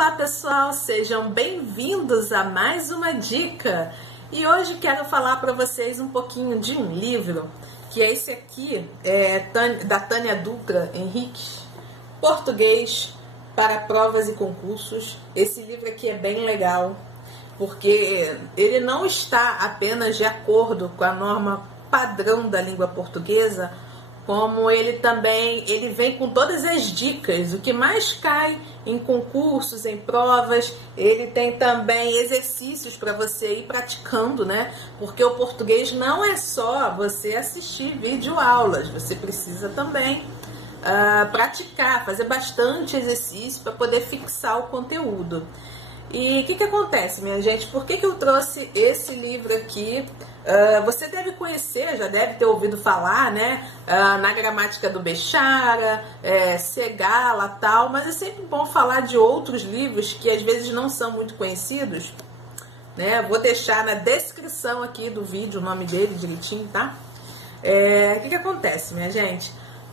Olá pessoal, sejam bem-vindos a mais uma dica. E hoje quero falar para vocês um pouquinho de um livro, que é esse aqui, da Tânia Dutra Henriques, Português para Provas e Concursos. Esse livro aqui é bem legal, porque ele não está apenas de acordo com a norma padrão da língua portuguesa, como ele vem com todas as dicas, o que mais cai em concursos, em provas. Ele tem também exercícios para você ir praticando, né? Porque o português não é só você assistir videoaulas, você precisa também praticar, fazer bastante exercício para poder fixar o conteúdo. E o que acontece, minha gente? Por que eu trouxe esse livro aqui? Você deve conhecer, já deve ter ouvido falar, né? Na gramática do Bechara, Segala, tal, mas é sempre bom falar de outros livros que às vezes não são muito conhecidos, né? Vou deixar na descrição aqui do vídeo o nome dele direitinho, tá? O que acontece, minha gente?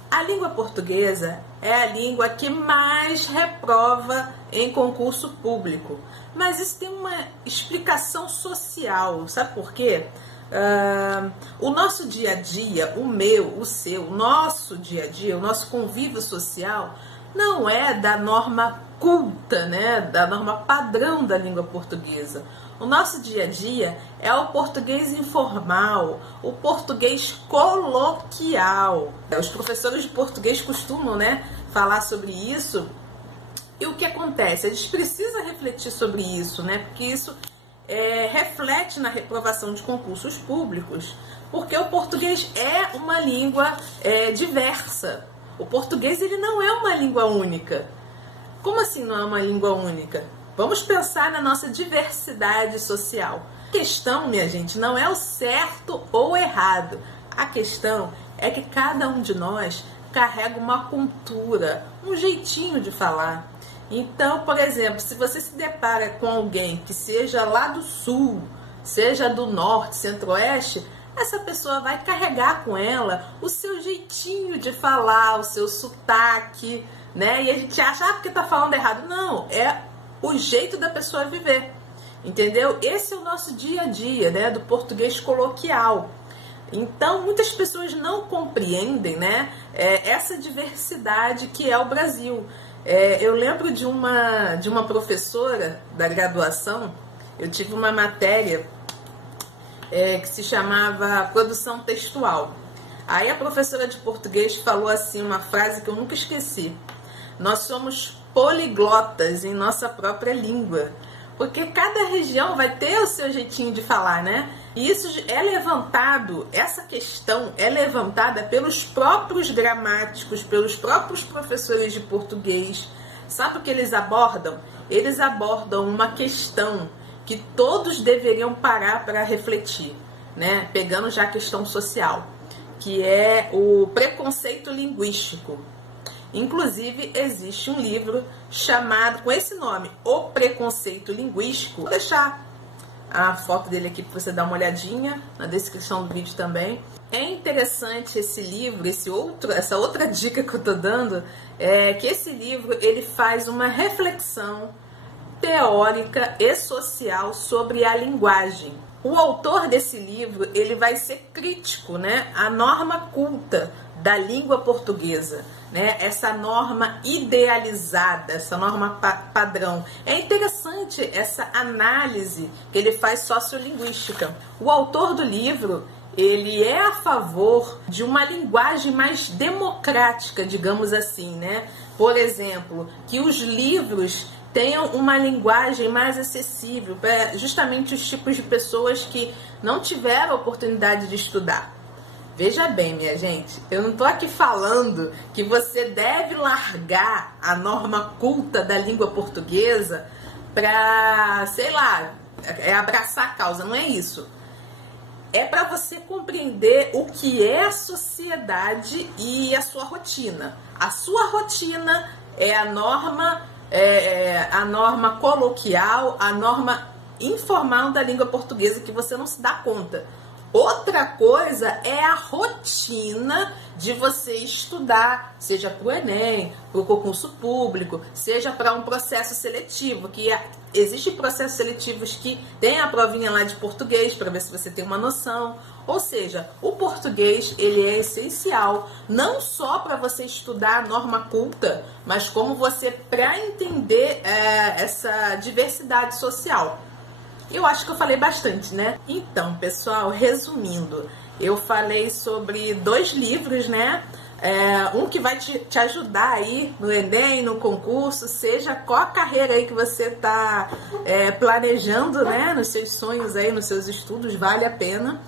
A língua portuguesa é a língua que mais reprova em concurso público. Mas isso tem uma explicação social. Sabe por quê? O nosso dia a dia, o meu, o seu, o nosso dia a dia, o nosso convívio social não é da norma culta, né? Da norma padrão da língua portuguesa. O nosso dia a dia é o português informal, o português coloquial. Os professores de português costumam, né, falar sobre isso. E o que acontece? A gente precisa refletir sobre isso, né? Porque isso reflete na reprovação de concursos públicos, porque o português é uma língua diversa. O português ele não é uma língua única. Como assim não é uma língua única? Vamos pensar na nossa diversidade social. A questão, minha gente, não é o certo ou errado. A questão é que cada um de nós carrega uma cultura, um jeitinho de falar. Então, por exemplo, se você se depara com alguém que seja lá do sul, seja do norte, centro-oeste, essa pessoa vai carregar com ela o seu jeitinho de falar, o seu sotaque, né? E a gente acha, porque tá falando errado. Não, é o jeito da pessoa viver, entendeu? Esse é o nosso dia a dia, né, do português coloquial. Então, muitas pessoas não compreendem, né, essa diversidade que é o Brasil. Eu lembro de uma professora da graduação, eu tive uma matéria que se chamava Produção Textual. Aí a professora de português falou assim, uma frase que eu nunca esqueci: nós somos poliglotas em nossa própria língua, porque cada região vai ter o seu jeitinho de falar, né? E isso é levantado, essa questão é levantada pelos próprios gramáticos, pelos próprios professores de português. Sabe o que eles abordam? Eles abordam uma questão que todos deveriam parar para refletir, né? Pegando já a questão social, que é o preconceito linguístico. Inclusive, existe um livro chamado, com esse nome, O Preconceito Linguístico. Vou deixar a foto dele aqui para você dar uma olhadinha na descrição do vídeo também. É interessante esse livro, essa outra dica que eu tô dando, é que esse livro ele faz uma reflexão teórica e social sobre a linguagem. O autor desse livro, ele vai ser crítico, né, à norma culta da língua portuguesa, né? Essa norma idealizada, essa norma padrão. É interessante essa análise que ele faz sociolinguística. O autor do livro, ele é a favor de uma linguagem mais democrática, digamos assim, né? Por exemplo, que os livros tenham uma linguagem mais acessível para justamente os tipos de pessoas que não tiveram a oportunidade de estudar. Veja bem, minha gente, eu não estou aqui falando que você deve largar a norma culta da língua portuguesa para, sei lá, abraçar a causa, não é isso. É para você compreender o que é a sociedade e a sua rotina. A sua rotina é a norma coloquial, a norma informal da língua portuguesa que você não se dá conta. Outra coisa é a rotina de você estudar, seja para o Enem, para o concurso público, seja para um processo seletivo, que existem processos seletivos que tem a provinha lá de português, para ver se você tem uma noção. Ou seja, o português ele é essencial, não só para você estudar a norma culta, mas como você para entender essa diversidade social. Eu acho que eu falei bastante, né? Então, pessoal, resumindo, eu falei sobre 2 livros, né? Um que vai te ajudar aí no Enem, no concurso, seja qual a carreira aí que você está planejando, né? Nos seus sonhos aí, nos seus estudos, vale a pena.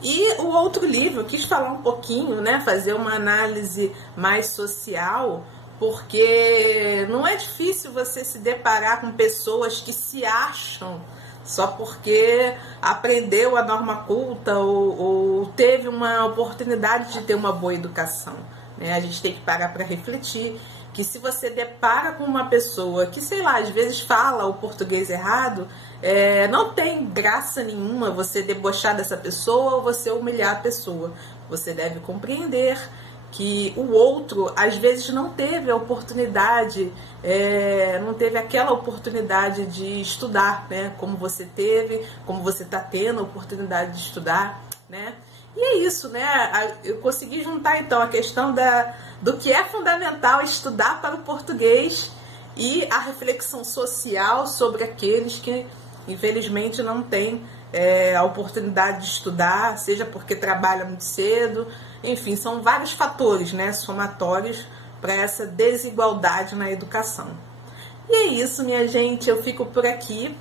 E o outro livro, eu quis falar um pouquinho, né? Fazer uma análise mais social, porque não é difícil você se deparar com pessoas que se acham só porque aprendeu a norma culta ou teve uma oportunidade de ter uma boa educação, né? A gente tem que parar para refletir que se você depara com uma pessoa que, sei lá, às vezes fala o português errado, não tem graça nenhuma você debochar dessa pessoa ou você humilhar a pessoa. Você deve compreender que o outro, às vezes, não teve a oportunidade, não teve aquela oportunidade de estudar, né? Como você teve, como você está tendo a oportunidade de estudar, né? E é isso, né? Eu consegui juntar, então, a questão do que é fundamental estudar para o português e a reflexão social sobre aqueles que, infelizmente, não têm a oportunidade de estudar, seja porque trabalham muito cedo. Enfim, são vários fatores, né, somatórios para essa desigualdade na educação. E é isso, minha gente, eu fico por aqui.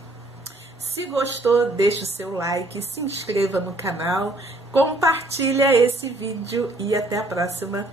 Se gostou, deixa o seu like, se inscreva no canal, compartilha esse vídeo e até a próxima.